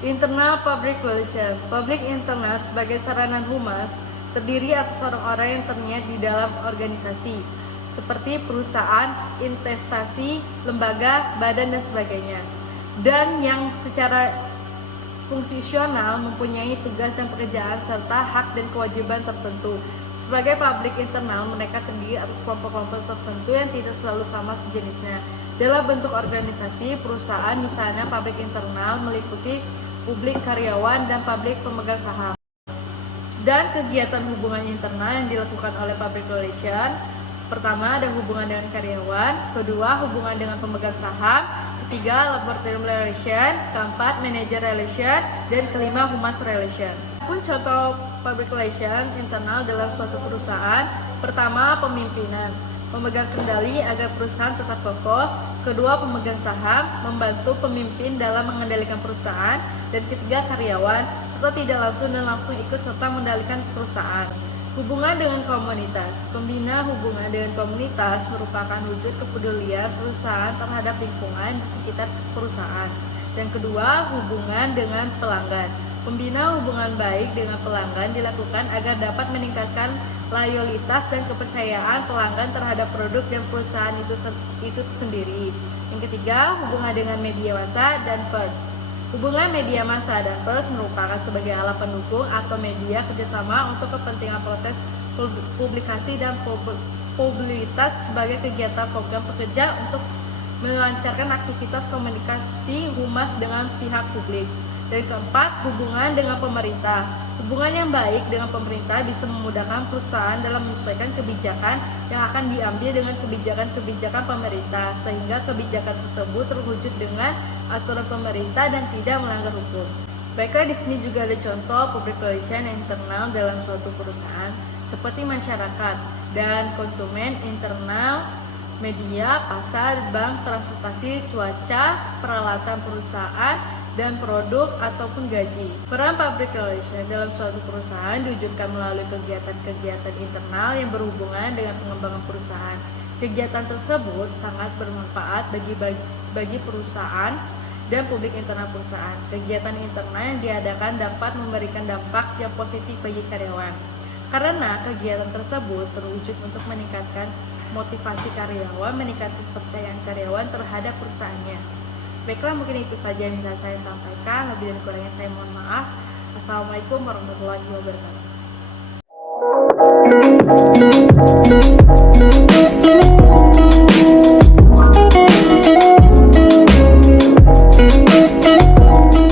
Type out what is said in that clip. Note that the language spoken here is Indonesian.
Internal Public Relation. Public internal sebagai saranan humas terdiri atas orang-orang yang terniat di dalam organisasi seperti perusahaan, investasi, lembaga, badan, dan sebagainya, dan yang secara fungsional mempunyai tugas dan pekerjaan serta hak dan kewajiban tertentu. Sebagai publik internal, mereka terdiri atas kelompok-kelompok tertentu yang tidak selalu sama sejenisnya. Dalam bentuk organisasi, perusahaan misalnya publik internal meliputi publik karyawan dan publik pemegang saham. Dan kegiatan hubungan internal yang dilakukan oleh public relation, pertama ada hubungan dengan karyawan, kedua hubungan dengan pemegang saham, ketiga laboratorium relation, keempat manager relation, dan kelima human relation. Pun contoh public relation internal dalam suatu perusahaan, pertama pemimpinan, memegang kendali agar perusahaan tetap kokoh, kedua pemegang saham, membantu pemimpin dalam mengendalikan perusahaan, dan ketiga karyawan, serta tidak langsung dan langsung ikut serta mengendalikan perusahaan. Hubungan dengan komunitas. Pembina hubungan dengan komunitas merupakan wujud kepedulian perusahaan terhadap lingkungan di sekitar perusahaan. Dan kedua, hubungan dengan pelanggan. Pembina hubungan baik dengan pelanggan dilakukan agar dapat meningkatkan loyalitas dan kepercayaan pelanggan terhadap produk dan perusahaan itu sendiri. Yang ketiga, hubungan dengan media massa dan pers. Hubungan media massa dan pers merupakan sebagai alat pendukung atau media kerjasama untuk kepentingan proses publikasi dan publisitas sebagai kegiatan program pekerja untuk melancarkan aktivitas komunikasi humas dengan pihak publik. Dan keempat, hubungan dengan pemerintah. Hubungan yang baik dengan pemerintah bisa memudahkan perusahaan dalam menyesuaikan kebijakan yang akan diambil dengan kebijakan-kebijakan pemerintah, sehingga kebijakan tersebut terwujud dengan aturan pemerintah dan tidak melanggar hukum. Baiklah, di sini juga ada contoh public relation internal dalam suatu perusahaan, seperti masyarakat dan konsumen internal, media, pasar, bank, transportasi, cuaca, peralatan perusahaan, dan produk ataupun gaji. Peran public relation dalam suatu perusahaan diwujudkan melalui kegiatan-kegiatan internal yang berhubungan dengan pengembangan perusahaan. Kegiatan tersebut sangat bermanfaat bagi perusahaan dan publik internal perusahaan. Kegiatan internal yang diadakan dapat memberikan dampak yang positif bagi karyawan, karena kegiatan tersebut terwujud untuk meningkatkan motivasi karyawan, meningkatkan kepercayaan karyawan terhadap perusahaannya. Baiklah, mungkin itu saja yang bisa saya sampaikan. Lebih dan kurangnya saya mohon maaf. Assalamualaikum warahmatullahi wabarakatuh.